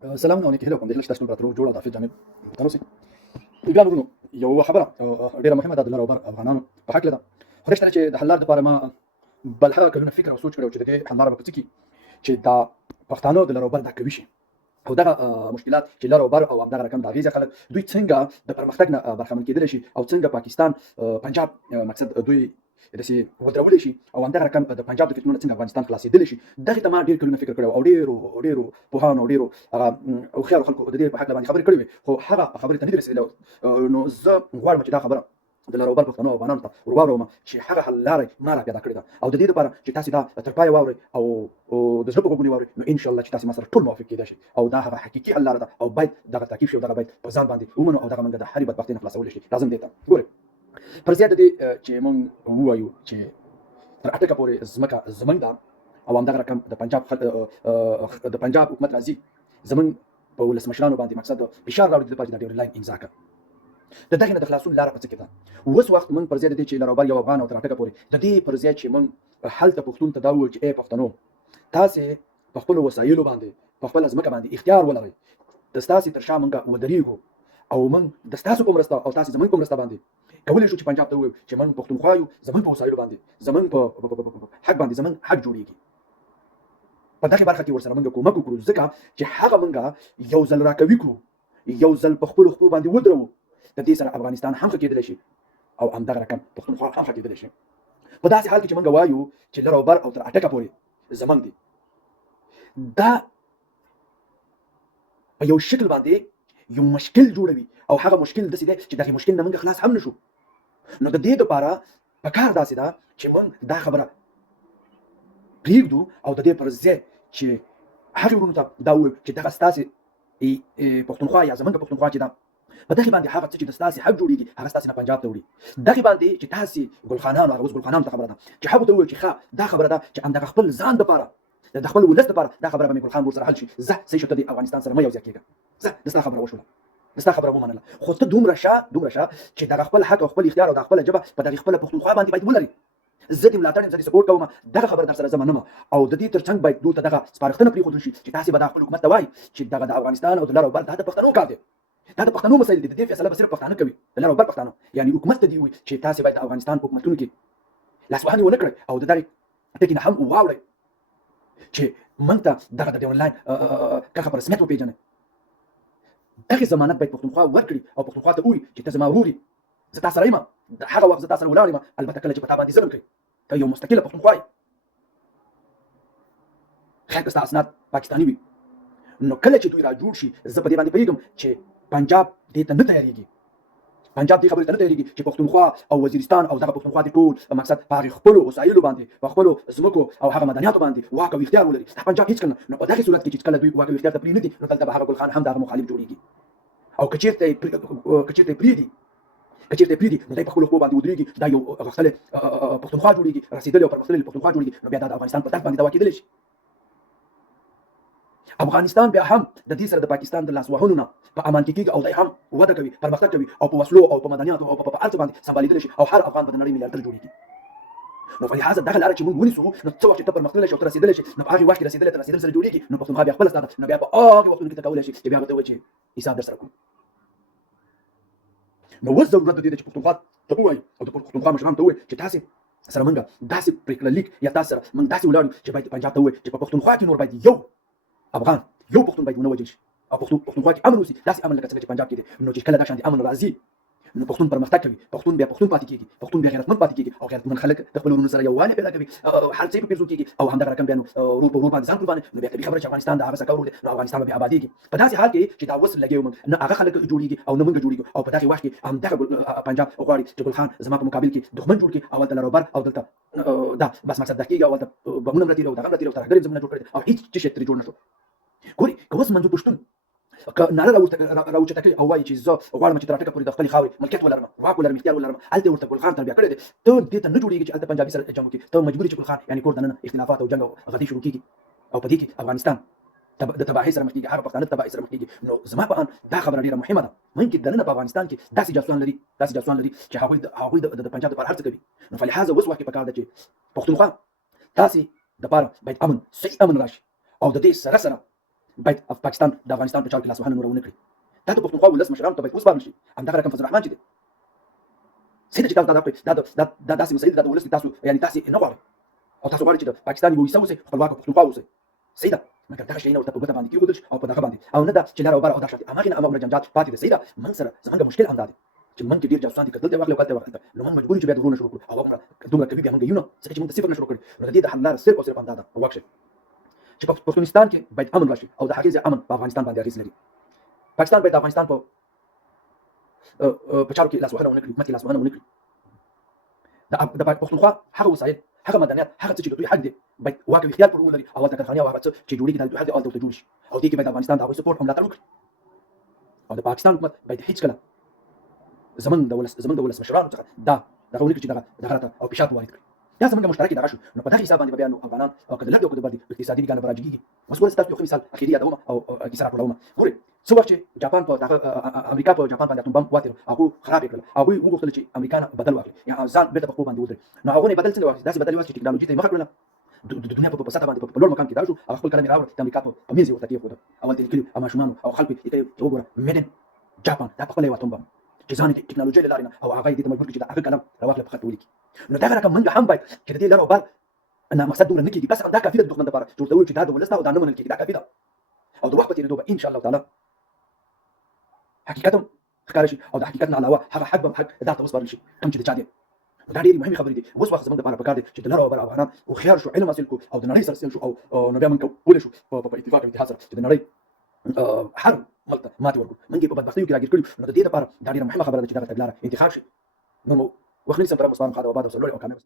سلام او نیکی هیله کوم د تاسو ټول براترو جوړ او د افغان جانب تر اوسه بیا ورونو یو خبره ډیره مهمه ده د لر او بر افغانانو په حق ده خو رښتیا چې د حل لپاره ما بل هغه کلونه فکر او سوچ کړو چې د دې حل لپاره به څه کی چې دا پښتانه د لر او بر د کوي شي او دغه مشکلات چې لر او بر او همدغه رقم د غیزه خلک دوی څنګه د پرمختګ نه برخمن کېدل شي او څنګه پاکستان پنجاب مقصد دوی داسې ودرول شي او همدغه رقم د پنجاب د فتنو څنګه افغانستان خلاصېدل شي دغه ته ما ډېر کلونه فکر کړو او ډېرو پوهانو او ډېرو او خیال خلکو د دې په حق باندې خبرې کړې وي خو هغه خبرې ته نه دي رسېدلې نو زه غواړم چې دا خبره د لر او بر پښتنو او افغانانو ته ورواړوم چې هغه حل لارې ما را پیدا کړې ده او د دې لپاره چې تاسو دا تر پایه واورئ او د زړه په غوږونې واورئ نو ان شاء الله چې تاسو ما سره ټول موافق کېدای شئ او دا هغه حقیقي حل لاره ده او باید دغه تاکید شي او دغه باید په ځان باندې ومنو او دغه موږ د هرې بدبختۍ نه خلاصولی شي لازم دی ته ګورئ پر ضد د دې چې موږ ووایو چې تر اټکه پورې ځمکه زموږ ده او همدغه رقم د پنجاب حکومت راځي زموږ په ولسمشرانو باندې مقصد فشار راوړي د لپاره چې دا ډیورنډ لاین امضا کړه د دغه نه د خلاصون لاره په څه کې ده اوس وخت موږ پر ضد د دې چې لر او بر یو افغان او تر اټکه پورې د دې پر ضد چې موږ هلته پښتون ته دا وویل چې ای پښتنو تاسې په خپلو وسایلو باندې په خپله ځمکه باندې اختیار ولرئ د ستاسې تر شا موږ ودرېږو او موږ د ستاسو په مرسته او تاسې زموږ په مرسته باندې کولی شو چې پنجاب ته ووایو چې موږ پښتونخوا یو زموږ په وسایلو باندې زموږ په حق باندې زموږ حق جوړېږي په دغه برخه کې ورسره موږ کومک وکړو ځکه چې هغه موږ یو ځل راکوي کړو یو ځل په خپلو خپلو باندې ودرو د دې سره افغانستان هم ښه کېدلی شي او همدغه رقم پښتونخوا هم ښه کېدلی شي په داسې حال کې چې موږ وایو چې لر او بر او تر اټکه پورې زموږ دي دا په یو شکل باندې یو مشکل جوړوي او هغه مشکل داسې دی چې دغه مشکل نه موږ خلاص هم نشو نو د دې لپاره پکار داسې ده چې موږ دا خبره پرېږدو او د دې پر ځای چې هغې وروڼو ته دا ووایو چې دغه ستاسې پښتونخوا یا زموږ پښتونخوا چې ده په دغې باندې هغه څه چې د ستاسې حق جوړېږي هغه ستاسې نه پنجاب ته وړي دغې باندې چې تاسې ګلخانانو هغه اوس ګلخانانو ته خبره ده چې هغو ته ووایو چې ښه دا خبره ده چې همدغه خپل ځان دپاره د خپل ولس دپاره دا خبره به مې ګلخان ورسره حل شي ځه صحیح شو ته د افغانستان سره مه یو ځای کېږه ځه د ستا خبره وشوله د ستا خبره ومنله خو ته دومره شه چې دغه خپل حق او خپل اختیار او د خپله ژبه په دغې خپله پښتونخوا باندې باید ولري زه دې ملاتړ یم زه دې سپورټ کوم دغه خبره در سره زه منم او د دې تر څنګ باید دوی ته دغه سپارښتنه پرېښودل شي چې تاسې به دا خپل حکومت ته وایي چې دغه د افغانستان او د لر او بر دا د پښتنو کار دی دا د پښتنو مسایل دي د دې فیصله به صرف پښتانه کوي د لر او بر پښتانه یعنی حکومت ته دې وایي چې تاسې باید د افغانستان په حکومتونو کې لاسوهنې ونه کړئ او د دغې ټکي نه هم واوړئ چې موږ ته دغه د ډیورنډ لاین کرښه په رسمیت وپېژنئ دغې ضمانت باید پښتونخوا ورکړي او پښتونخوا ته ووایي چې ته زما ورور یې زه تا سره یم هغه وخت زه تا سره ولاړ یم البته کله چې په تا باندې ظلم کوي ته یو مستقله پښتونخوا یې خیر که ستا اسناد پاکستاني وي نو کله چې دوی را جوړ شي زه په دې باندې پوهېږم چې پنجاب دې ته نه تیارېږي پنجاب دې خبرې ته نه تیارېږي چې پښتونخوا او وزیرستان او دغه پښتونخوا دې ټول مقصد په هغې خپلو وسایلو باندې په خپلو ځمکو او هغه مدنیاتو باندې واک او اختیار ولري دا پنجاب هېڅکله نو په دغې صورت کې چې کله دوی واک او اختیار ته پرېنږدي نو دلته به هغه ګلخان هم د هغه مخالف جوړېږي او که چېرته یې پرېږدي نو دی په خپلو خپلو باندې ودرېږي دا یو غښتلی پښتونخوا جوړېږي رسېدلې او پرمختللې پښتونخوا جوړېږي نو بیا دا د افغانستان په درد باندې دوا کېدلی شي افغانستان بیا هم د دې سره د پاکستان د لاسوهنو نه په امان کې کېږي او دی هم وده کوي پرمختګ کوي او په وسلو او په مدنیاتو او په هر څه باندې سمبالېدلی شي او هر افغان به د نړۍ میلیاردر جوړېږي نو په لحاظ دغه لاره چې موږ ونیسو نو څه وخت چې ته پرمختللی شي او ته رسېدلی شي نو په هغې وخت کې رسېدلی تر رسېدل سره جوړېږي نو پښتونخوا بیا خپله ستا ده نو بیا په هغې وختونو کې ته کولی شي چې بیا به ته ووایې چې حساب در سره کوو نو اوس ضرورت د دې ده چې پښتونخوا ته ووایو او د پښتونخوا مشرانو ته ووایو چې تاسې سره موږ داسې پرېکړه لیک یا تاسو سره موږ داسې ولاړ یو چې باید پنجاب ته ووایو چې په پښتونخوا کې نور باید یو افغان یو پښتون باید ونه وژل شي او پښتونخوا کې امن اوسي داسې امن لکه څنګه چې پنجاب کې دی نو چې کله دا شانې امن راځي نو پښتون پرمختګ کوي پښتون بیا پښتون پاتې کېږي پښتون بیا غیرتمند پاتې کېږي او غیرتمند خلک د خپلو وروڼو سره یووالی پیدا کوي هر څه یې په پیرزو کېږي او همدغه رقم بیا نو ورور په ورور باندې ځان قربانوي نو بیا طبیعي خبره چې افغانستان د هغه سکه ورور دی نو افغانستان به بیا ابادېږي په داسې حال کې چې دا اوس لګیا موږ نه هغه خلک جوړېږي او نه موږ جوړېږو او په دغې وخت کې همدغه پنجاب غواړي چې ګل خان زما په مقابل کې دښمن جوړ کړي او هلته لر او بر او دلته دا بس مقصد دا کېږي او هلته بمونه هم راتېري او دغه هم راتېري او ترهګر یې زموږ نه جوړ کړی او هېڅ څه شی ترې جوړ نه شو ګورې که اوس منظور پښتون که ناره راوچته کړي او وایي چې زه غواړم چې تر اټکه پورې د خپلې خاورې ملکیت ولرم واک ولرم اختیار ولرم هلته ورته ګلخان تربیه کړی دی ته دې ته نه جوړېږي چې هلته پنجابي سره جنګ وکړي ته مجبور یې چې ګلخان یعنې کور دننه اختلافات او جنګ او غدۍ شروع کېږي او په دې کې افغانستان د تباهۍ سره مخ کېږي هغه پښتانه د تباهۍ سره مخ کېږي نو زما په اند دا خبره ډېره مهمه ده ممکن دننه په افغانستان کې داسې جاسوسان لري چې هغوی د پنجاب دپاره هر څه کوي نو فلهذا اوس وخت کې پکار ده چې پښتونخوا تاسې دپاره باید امن صحیح امن راشي او د دې سره باید پاکستان د افغانستان په چارو کې لاس وهنه نور ونه کړي. دا د پښتونخوا ولس مشرانو ته باید وسپارل شي. همدغه رقم فضل الرحمن چې دی سیده چې تاسو دا کړئ دا داسې مسایل دا د ولس تاسو یعنی تاسو نه غواړئ او تاسو غواړئ چې د پاکستان یو حصه اوسئ خپلواک پښتونخوا اوسئ سیده مګر دغه شی نه ورته په ګوته باندې کېښودل شي او په دغه باندې او نه دا چې لاره وبره او دا شرط هماغې نه هماغومره جنجال پاتې دی. سیده موږ سره زموږ مشکل همدا دی چې موږ ډېر جاسوسان دي که دلته واخلي او هلته واخلي نو موږ مجبور یو چې بیا ورونه شروع کړو او هغومره دومره قوي بیا موږ یو نه ځکه چې موږ د صفر نه شروع کړي. نو د دې د حل لاره صرف او صرف همدا ده واکشن چې په پښتونستان کې باید امن راشي او د هغې ځای امن په افغانستان باندې اغېز لري. پاکستان باید د افغانستان په چارو کې لاس وهنه ونه کړي، حکومت کې لاس وهنه ونه کړي. د پښتونخوا هغه وسایل هغه مدنیات هغه څه چې د دوی حق دی باید واک او اختیار پر ولري او هلته کارخانې او هغه څه چې جوړېږي دا د دوی حق دی او هلته ورته جوړ شي او دې کې باید افغانستان د هغوی سپورټ او ملاتړ وکړي. او د پاکستان حکومت باید هېڅکله زموږ د ولس مشرانو څخه دغه ونه کړي چې دغه راته او فشار وارد کړي. دا زموږ مشترکې دغه شو. نو په دغه حساب باندې به بیا نو افغانان او که د لږ او که د بر دي اقتصادي لګانه به راجګېږي. اوس ګورئ تاسو یو ښه مثال اخري یادوم او کیسه راټولوم. ګورئ څه وخت چې جاپان په دغه امریکا په جاپان باندې اتوم بم واتېرو هغوی خراب یې کړل. هغوی وغوښتل چې امریکا نه بدل واخلي یا ځان بېرته په خپلو باندې ودرېږي. نو هغوی نه یې بدل څنګه واخیست؟ داسې بدل یې واخیست چې ټکنالوژي ته یې مخه کړله د دنیا په سطحه باندې په لوړ مقام کې دا شو. هغه خپل قلم یې راوړ د امریکا په منځ یې ورته کېښوده او هلته یې لیکلي او ماشومانو او خلکو یې لیکلي چې وګوره میډ ان جاپان دا پخپله یو اتوم بم چې ځان یې ټکنالوژۍ له لارې نه او هغه یې دې ته مجبور کړي چې د هغه قلم راواخلي په خط ولیکي. نو دغه رقم موږ هم باید چې د دې لر او بر نه مقصد دومره نه کېږي بس همدا کافي ده د دښمن دپاره چې ورته ووایو چې دا د ولس ده او دا نه منل کېږي دا کافي ده او د وخت په تېرېدو به انشاءالله تعالی حقیقت هم ښکاره شي او د حقیقت نه علاوه هغه حق به حق دا ته وسپارل شي کوم چې د چا دی. دا ډېرې مهمې خبرې دي. اوس وخت زموږ دپاره پکار دی چې د لر او بر افغانان هوښیار شو علم حاصل کړو او د نړۍ سره سیال شو او نو بیا موږ کولی شو په اتفاق او اتحاد سره چې د نړۍ هر ملک ته ماتې ورکړو. موږ یې په بدبختیو کې راګیر کړي. نو د دې دپاره دا ډېره مهمه خبره ده چې دغه تګلاره انتخاب شي. نور مو وخت نه نیسم. پر مسلمان خاطر او آباد او سرلوړي او کامیاب